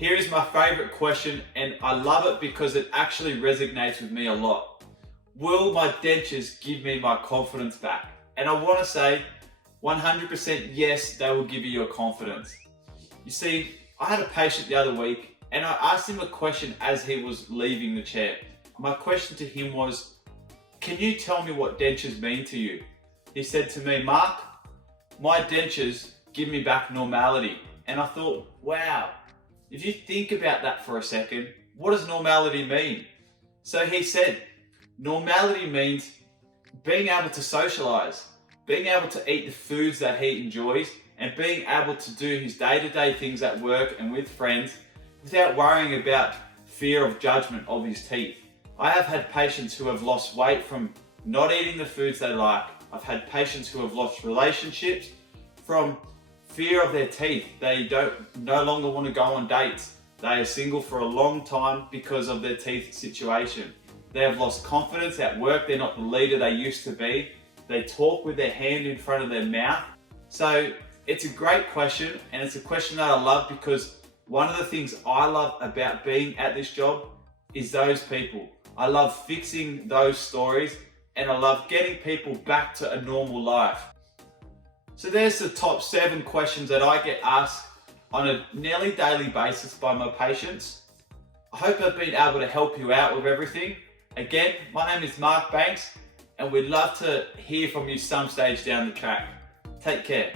Here is my favorite question, and I love it because it actually resonates with me a lot. Will my dentures give me my confidence back? And I want to say 100% yes, they will give you your confidence. You see, I had a patient the other week and I asked him a question as he was leaving the chair. My question to him was, can you tell me what dentures mean to you? He said to me, Mark, my dentures give me back normality. And I thought, wow, if you think about that for a second, what does normality mean? So he said, normality means being able to socialize, being able to eat the foods that he enjoys, and being able to do his day-to-day things at work and with friends without worrying about fear of judgment of his teeth. I have had patients who have lost weight from not eating the foods they like. I've had patients who have lost relationships from fear of their teeth. They no longer want to go on dates. They are single for a long time because of their teeth situation. They have lost confidence at work. They're not the leader they used to be. They talk with their hand in front of their mouth. So it's a great question, and it's a question that I love because one of the things I love about being at this job is those people. I love fixing those stories, and I love getting people back to a normal life. So there's the top 7 questions that I get asked on a nearly daily basis by my patients. I hope I've been able to help you out with everything. Again, my name is Mark Banks, and we'd love to hear from you some stage down the track. Take care.